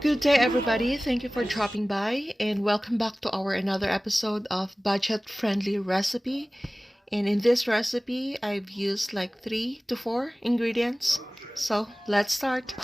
Good day, everybody. Thank you for dropping by, and welcome back to our another episode of Budget Friendly Recipe. And in this recipe, I've used like 3 to 4 ingredients. So let's start.